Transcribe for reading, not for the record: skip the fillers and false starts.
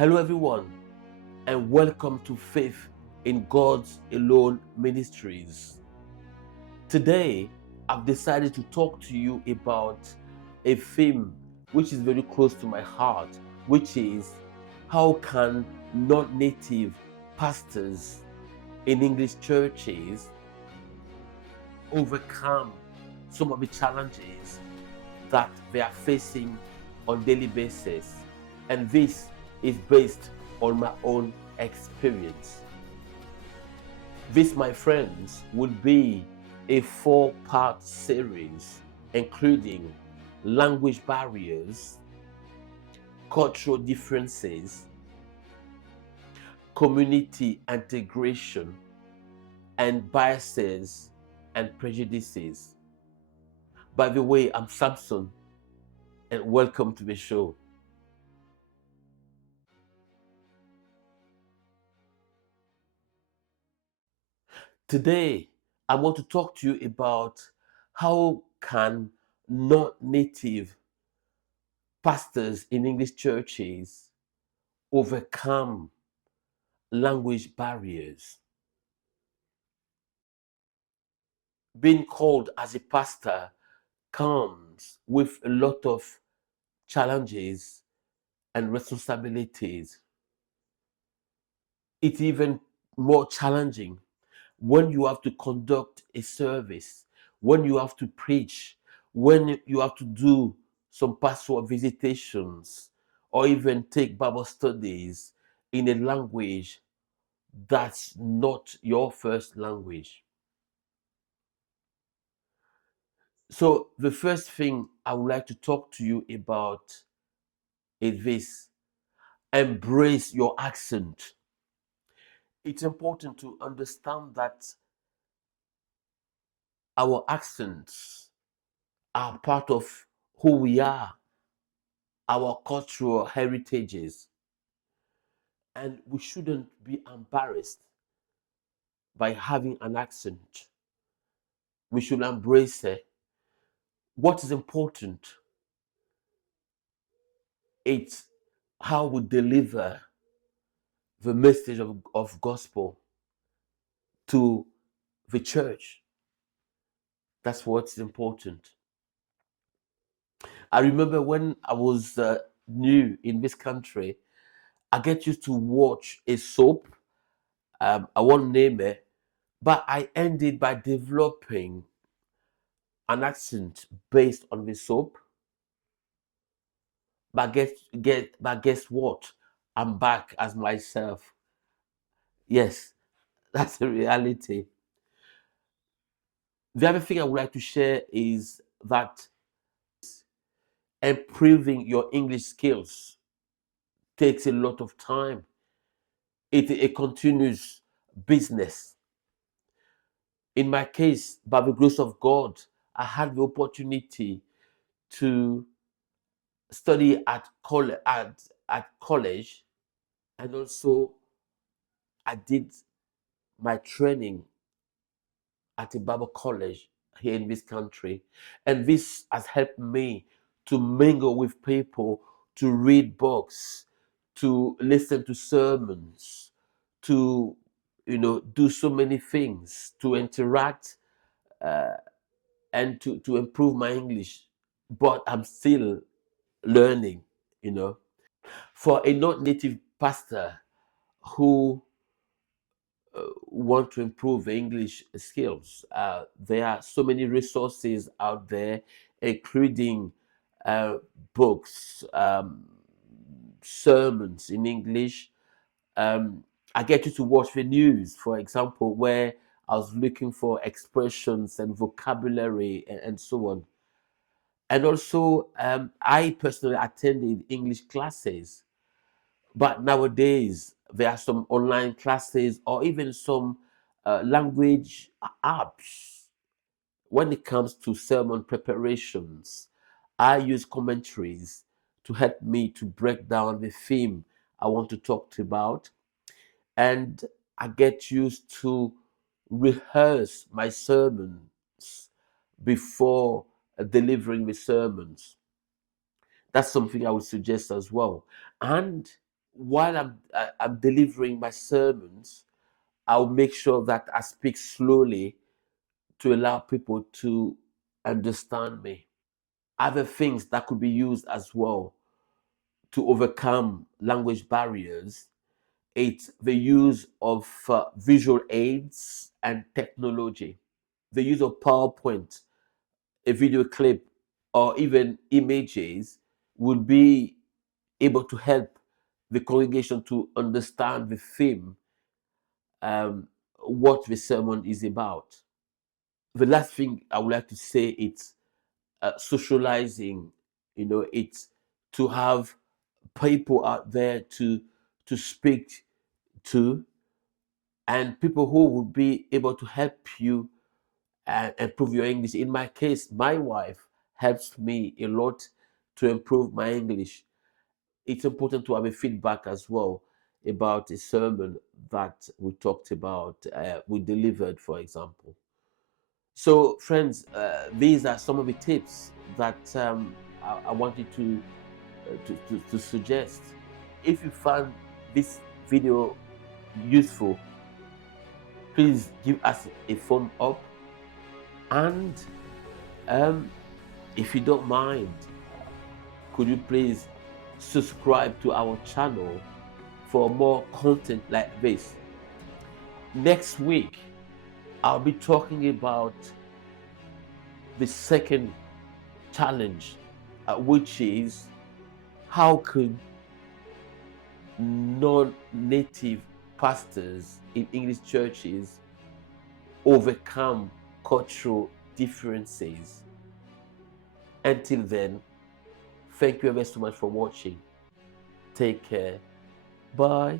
Hello, everyone, and welcome to Faith in God's Alone Ministries. Today, I've decided to talk to you about a theme which is very close to my heart, which is how can non-native pastors in English churches overcome some of the challenges that they are facing on a daily basis. And this is based on my own experience. This, my friends, would be a 4-part series including language barriers, cultural differences, community integration, and biases and prejudices. By the way, I'm Samson, and welcome to the show. Today, I want to talk to you about how can non-native pastors in English churches overcome language barriers. Being called as a pastor comes with a lot of challenges and responsibilities. It's even more challenging when you have to conduct a service, when you have to preach, when you have to do some pastoral visitations, or even take Bible studies in a language that's not your first language. So, the first thing I would like to talk to you about is this: embrace your accent. It's important to understand that our accents are part of who we are, our cultural heritages, and we shouldn't be embarrassed by having an accent. We should embrace it. What is important, it's how we deliver the message of gospel to the church. That's what's important. I remember when I was new in this country, I get used to watch a soap. I won't name it, but I ended by developing an accent based on the soap. But guess what? I'm back as myself. Yes, that's the reality. The other thing I would like to share is that improving your English skills takes a lot of time. It's a continuous business. In my case, by the grace of God, I had the opportunity to study at college, and also I did my training at a Bible college here in this country. And this has helped me to mingle with people, to read books, to listen to sermons, to do so many things, to interact, uh, and to improve my English. But I'm still learning, you know. For a non-native pastor who want to improve English skills, there are so many resources out there, including uh, books, sermons in English. Um, I get you to watch the news, for example, where I was looking for expressions and vocabulary and so on. And also, I personally attended English classes, but nowadays there are some online classes or even some language apps. When it comes to sermon preparations, I use commentaries to help me to break down the theme I want to talk to about, and I get used to rehearse my sermons before delivering the sermons. That's something I would suggest as well. And while I'm delivering my sermons, I'll make sure that I speak slowly to allow people to understand me. Other things that could be used as well to overcome language barriers, it's the use of visual aids and technology, the use of PowerPoint, a video clip, or even images would be able to help the congregation to understand the theme, um, what the sermon is about. The last thing I would like to say is socializing. It's to have people out there to speak to, and people who would be able to help you and improve your English. In my case, my wife helps me a lot to improve my English. It's important to have a feedback as well about a sermon that we talked about, we delivered, for example. So, friends, these are some of the tips that I wanted to suggest. If you found this video useful, please give us a thumb up, and if you don't mind, could you please subscribe to our channel for more content like this. Next week, I'll be talking about the second challenge, which is how could non-native pastors in English churches overcome cultural differences. Until then, thank you ever so much for watching. Take care. Bye.